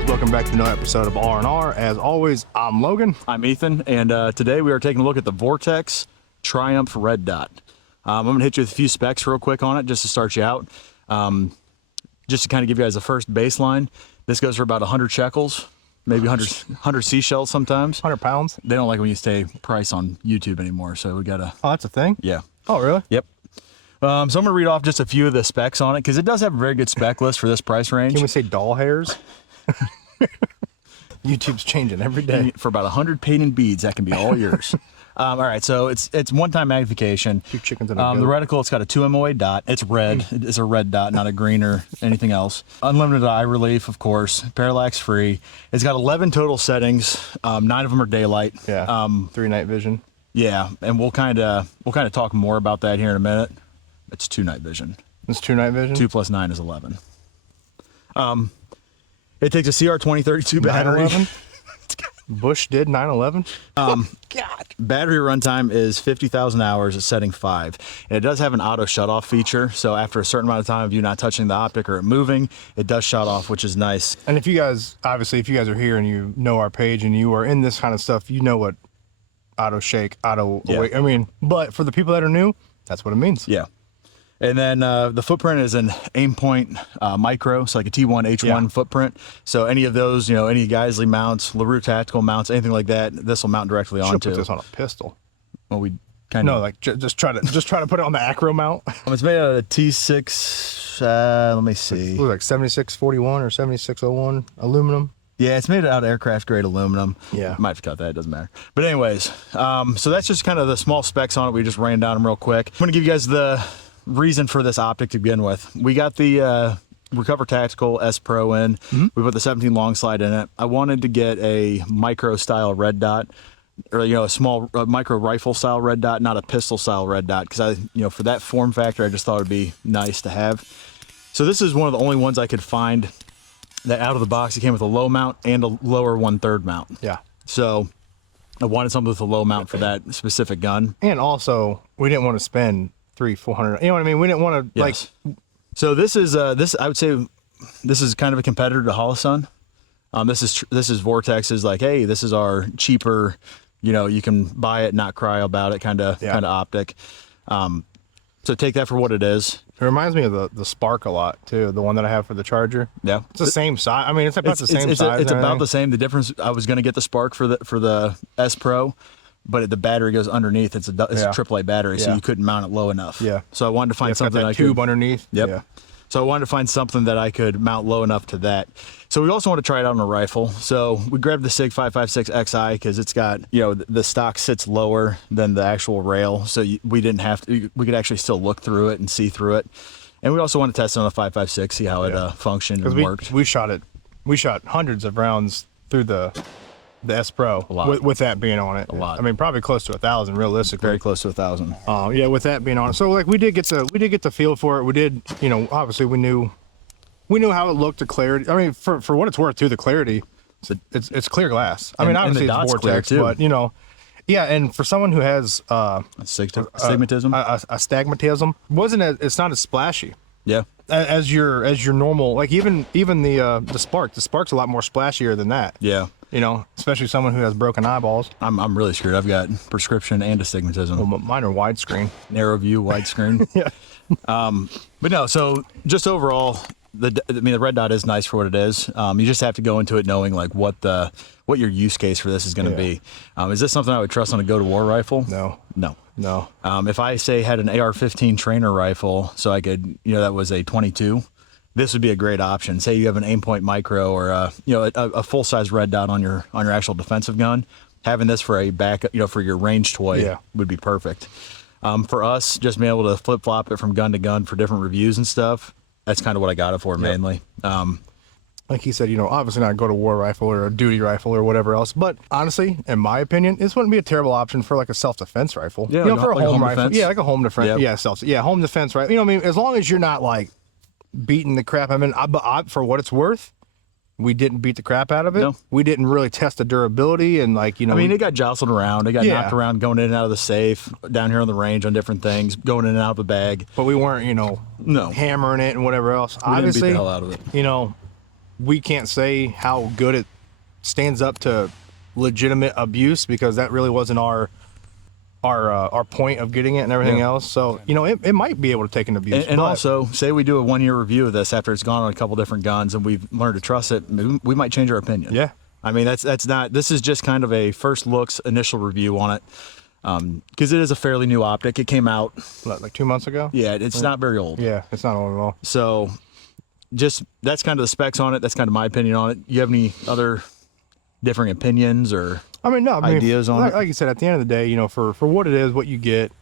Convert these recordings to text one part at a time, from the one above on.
guys, welcome back to another episode of R&R. As always, I'm Logan. I'm Ethan, and today we are taking a look at the Vortex Triumph Red Dot. I'm going to hit you with a few specs real quick on it just to start you out. Just to kind of give you guys a first baseline, this goes for about 100 shekels, maybe 100 seashells sometimes. 100 pounds? They don't like when you say price on YouTube anymore, so we got to... Oh, that's a thing? Yeah. Oh, really? Yep. So I'm going to read off just a few of the specs on it, because it does have a very good spec list for this price range. Can we say doll hairs? YouTube's changing every day. For about 100 painted beads, that can be all yours. All right, so it's one-time magnification. 2 chickens and a goat. The reticle, it's got a 2 MOA dot. It's red. It's a red dot, not a green or anything else. Unlimited eye relief, of course. Parallax free. It's got 11 total settings. 9 of them are daylight. Yeah. 3 night vision. Yeah, and we'll kind of talk more about that here in a minute. It's 2 night vision. It's 2 night vision. 2 plus 9 is 11. It takes a CR2032 battery. 911? Bush did 911? God. Battery runtime is 50,000 hours at setting 5. And it does have an auto shut off feature. So after a certain amount of time of you not touching the optic or it moving, it does shut off, which is nice. And if you guys, obviously, if you guys are here and you know our page and you are in this kind of stuff, you know what auto shake, auto awake. I mean, but for the people that are new, that's what it means. Yeah. And then the footprint is an aim point micro, so like a T1, H1 footprint. So any of those, any Geisley mounts, LaRue tactical mounts, anything like that, this will mount directly onto. Put this on a pistol. Well, we kind of like just try to put it on the acro mount. It's made out of T6. Let me see. It was like 7641 or 7601 aluminum. Yeah, it's made out of aircraft grade aluminum. Yeah. Might have cut that, it doesn't matter. But anyways, so that's just kind of the small specs on it. We just ran down them real quick. I'm going to give you guys the reason for this optic to begin with. We got the Recover Tactical S Pro in. We put the 17 long slide in it. I wanted to get a micro style red dot, or a small micro rifle style red dot, not a pistol style red dot, because for that form factor, I just thought it'd be nice to have. So this is one of the only ones I could find that out of the box it came with a low mount and a lower 1/3 mount. Yeah. So I wanted something with a low mount for that specific gun. And also, we didn't want to spend $300-400. You know what I mean? We didn't want to So this is I would say this is kind of a competitor to Holosun. This is Vortex's like, hey, this is our cheaper, you can buy it, not cry about it kind of optic. So take that for what it is. It reminds me of the Spark a lot too, the one that I have for the Charger. Yeah, it's the same size. I mean, it's about the same size. It's about the same. The difference, I was going to get the Spark for the S Pro, but the battery goes underneath. It's a AAA battery, so you couldn't mount it low enough. Yeah. So I wanted to find something I could tube underneath. Yep. Yeah. So I wanted to find something that I could mount low enough to that. So we also want to try it out on a rifle. So we grabbed the SIG 556 XI because it's got, the stock sits lower than the actual rail. So we didn't have to, we could actually still look through it and see through it. And we also want to test it on a 556, see how it functioned and worked. We shot hundreds of rounds through the S Pro with that being on it. A lot. I mean, probably close to 1,000 realistically. Very close to 1,000. Yeah, with that being on it. So we did get the feel for it. We did, obviously we knew how it looked, the clarity. I mean, for what it's worth too, the clarity, it's clear glass. I mean, obviously it's Vortex, but yeah, and for someone who has astigmatism, it's not as splashy. Yeah. As your normal, like even the Spark. The Spark's a lot more splashier than that. Yeah. Especially someone who has broken eyeballs. I'm really screwed. I've got prescription and astigmatism. Well, mine are widescreen. Narrow view, widescreen. Yeah. But no, so just overall, the red dot is nice for what it is. You just have to go into it knowing like what your use case for this is going to be. Is this something I would trust on a go-to-war rifle? No. If I say had an AR-15 trainer rifle, so I could, that was a 22, this would be a great option. Say you have an aim point micro or a full-size red dot on your actual defensive gun. Having this for a backup, for your range toy would be perfect. For us, just being able to flip-flop it from gun to gun for different reviews and stuff, that's kind of what I got it for mainly. Like he said, obviously not go to war rifle or a duty rifle or whatever else. But honestly, in my opinion, this wouldn't be a terrible option for like a self-defense rifle. Yeah, for a home rifle. Defense. Yeah, like a home defense. Yeah, home defense rifle. I mean, as long as you're not like beating the crap. I mean, for what it's worth, we didn't beat the crap out of it. No. We didn't really test the durability and like, I mean, it got jostled around. It got knocked around going in and out of the safe, down here on the range on different things, going in and out of the bag. But we weren't, hammering it and whatever else. We Obviously, didn't beat the hell out of it. we can't say how good it stands up to legitimate abuse, because that really wasn't our point of getting it and everything else. So, you know, it might be able to take an abuse. And also, say we do a 1 year review of this after it's gone on a couple different guns and we've learned to trust it, we might change our opinion. Yeah. I mean, that's not, this is just kind of a first looks initial review on it. Because it is a fairly new optic. It came out like 2 months ago. Yeah, it's not very old. Yeah, it's not old at all. So just, that's kind of the specs on it. That's kind of my opinion on it. You have any other differing opinions or ideas on it? Like you said, at the end of the day, you know, for what it is, what you get,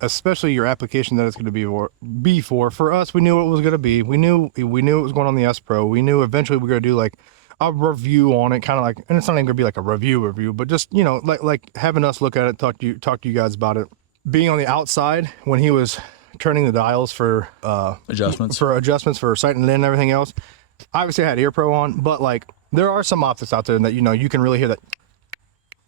especially your application that it's going to be for us, we knew what it was going to be. We knew it was going on the S Pro. We knew eventually we were going to do like a review on it, kind of like, and it's not even going to be like a review, but just, you know, like having us look at it, talk to you guys about it. Being on the outside when he was turning the dials for adjustments for sight and limb and everything else. Obviously I had ear pro on, but like there are some optics out there that, you know, you can really hear that,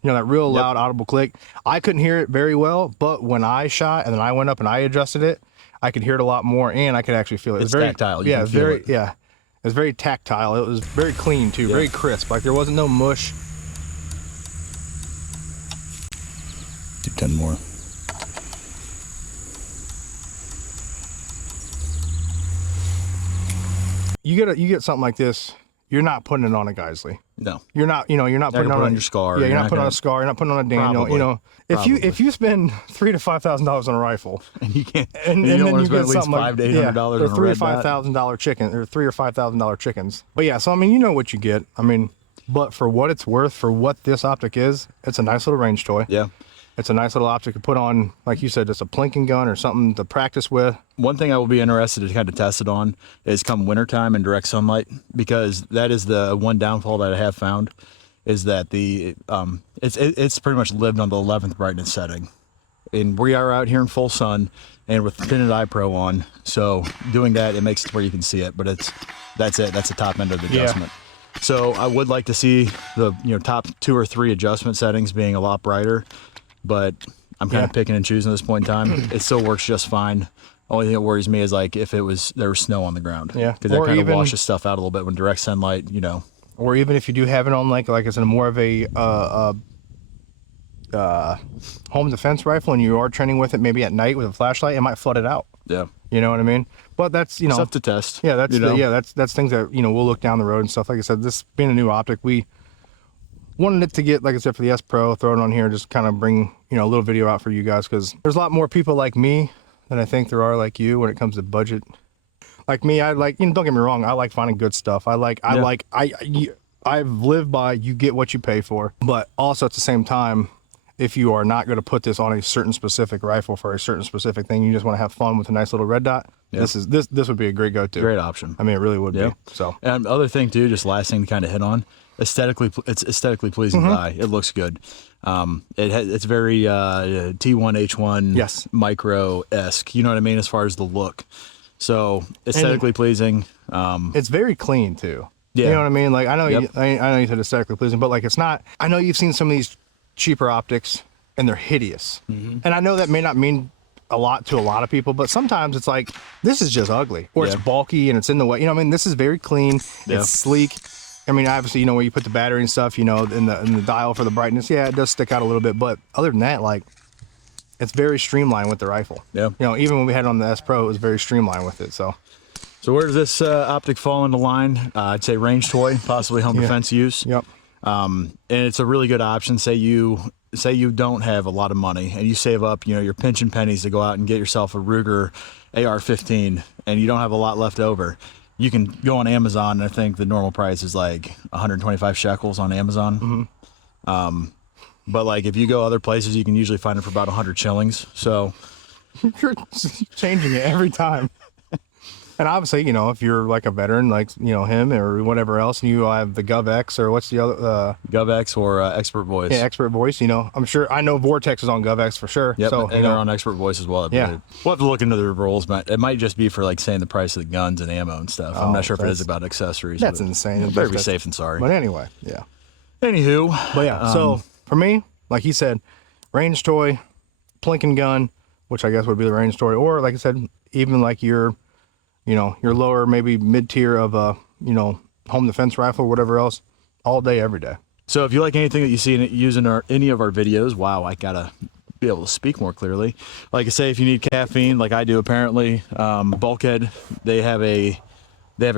you know, that real loud audible click. I couldn't hear it very well, but when I shot and then I went up and I adjusted it, I could hear it a lot more, and I could actually feel it. It's very tactile. You yeah, can feel it. Yeah. It was very tactile. It was very clean too, very crisp. Like there wasn't no mush. Do 10 more. You get something like this, you're not putting it on a Geisley. No. You're not putting it on your Scar. Yeah, you're not putting on a Scar. You're not putting on a Daniel. Probably. You know, if you spend $3,000 to $5,000 on a rifle, and you can't, and then want to you spend get at least $500 to $800 on a red dot. $3,000 chicken, or $3,000 or $5,000 chickens. But yeah, so I mean, you know what you get. I mean, but for what it's worth, for what this optic is, it's a nice little range toy. Yeah. It's a nice little optic to put on, like you said, just a plinking gun or something to practice with. One thing I will be interested to kind of test it on is come wintertime in direct sunlight, because that is the one downfall that I have found, is that it's pretty much lived on the 11th brightness setting. And we are out here in full sun and with tinted eye pro on, so doing that, it makes it where you can see it, but that's the top end of the adjustment. So I would like to see the top 2 or 3 adjustment settings being a lot brighter, but I'm kind of picking and choosing at this point in time. It still works just fine. Only thing that worries me is like if there was snow on the ground. Yeah. Because that kind of washes stuff out a little bit when direct sunlight, you know. Or even if you do have it on like I said, more of a home defense rifle, and you are training with it maybe at night with a flashlight, it might flood it out. Yeah. You know what I mean? But that's, you know, stuff to test. Yeah, that's things that, you know, we'll look down the road and stuff. Like I said, this being a new optic, we wanted it to get, like I said, for the S Pro, throw it on here, just kind of bring, you know, a little video out for you guys, because there's a lot more people like me than I think there are like you when it comes to budget. Like me, I like, you know, don't get me wrong, I like finding good stuff. I've lived by, you get what you pay for, but also at the same time, if you are not going to put this on a certain specific rifle for a certain specific thing, you just want to have fun with a nice little red dot, this would be a great go-to. Great option. I mean, it really would be. So, and other thing too, just last thing to kind of hit on, it's aesthetically pleasing to the eye. It looks good. It's very T1H1 micro-esque. You know what I mean, as far as the look. So aesthetically pleasing. It's very clean too. Yeah. You know what I mean? Like I know you said aesthetically pleasing, but like it's not. I know you've seen some of these cheaper optics and they're hideous, and I know that may not mean a lot to a lot of people, but sometimes it's like, this is just ugly, or it's bulky and it's in the way. You know what I mean? This is very clean. It's sleek. I mean, obviously, you know, where you put the battery and stuff, you know, in the dial for the brightness, it does stick out a little bit, but other than that, like, it's very streamlined with the rifle. Yeah. You know, even when we had it on the S Pro, it was very streamlined with it. So where does this optic fall into line? I'd say range toy, possibly home defense use. Yep. And it's a really good option. Say you don't have a lot of money and you save up, you know, you're pinching pennies to go out and get yourself a Ruger AR-15, and you don't have a lot left over. You can go on Amazon, and I think the normal price is like 125 shekels on Amazon. But like if you go other places, you can usually find it for about 100 shillings. So you're changing it every time. And obviously, you know, if you're like a veteran, like, you know, him or whatever else, and you have the GovX or what's the other? GovX or Expert Voice. Yeah, Expert Voice. You know, I know Vortex is on GovX for sure. Yep, so, and they're on Expert Voice as well. I believe. We'll have to look into the rules, but it might just be for like saying the price of the guns and ammo and stuff. I'm not sure if it is about accessories. That's insane. It better be safe than sorry. But anyway, yeah. Anywho. But yeah, so for me, like he said, range toy, plinking gun, which I guess would be the range toy, or like I said, even like your, you know, your lower, maybe mid-tier of you know, home defense rifle, whatever else, all day, every day. So if you like anything that you see using any of our videos, wow, I gotta be able to speak more clearly. Like I say, if you need caffeine, like I do apparently, Bulkhead, they have a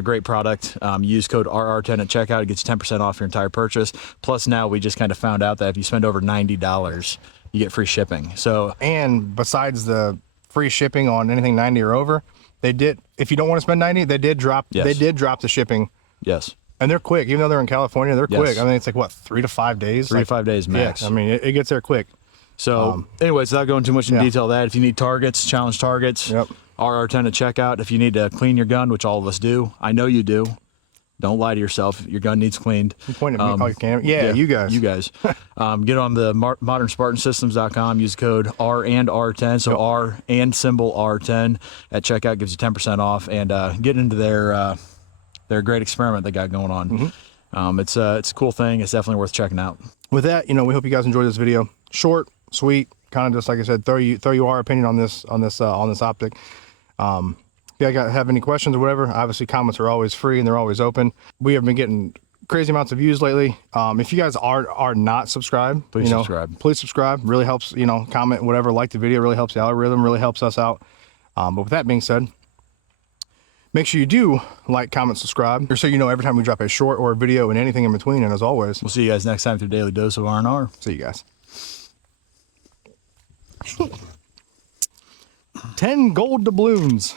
great product. Use code RR10 at checkout. It gets 10% off your entire purchase. Plus now we just kind of found out that if you spend over $90, you get free shipping. So, and besides the free shipping on anything 90 or over, they did, if you don't want to spend 90, they did drop the shipping. Yes. And they're quick, even though they're in California, they're quick. Yes. I mean, it's like what, 3 to 5 days? 3 to 5 days max. Yeah, I mean, it gets there quick. So anyways, without going too much in detail that, if you need targets, challenge targets, Yep. RR10 at checkout. If you need to clean your gun, which all of us do, I know you do. Don't lie to yourself. Your gun needs cleaned. You point at me. Oh, you can. Yeah, you guys. You guys. Get on the modernspartansystems.com. Use code R and R10. So R and symbol R10 at checkout gives you 10% off. And get into their great experiment they got going on. It's a cool thing. It's definitely worth checking out. With that, we hope you guys enjoyed this video. Short, sweet, kind of just like I said, throw you our opinion on this optic. If you guys have any questions or whatever, obviously comments are always free and they're always open. We have been getting crazy amounts of views lately. If you guys are not subscribed, please subscribe. Please subscribe. Really helps. Comment, whatever, like the video. Really helps the algorithm. Really helps us out. But with that being said, make sure you do like, comment, subscribe, so you know every time we drop a short or a video and anything in between. And as always, we'll see you guys next time through Daily Dose of R&R. See you guys. 10 gold doubloons.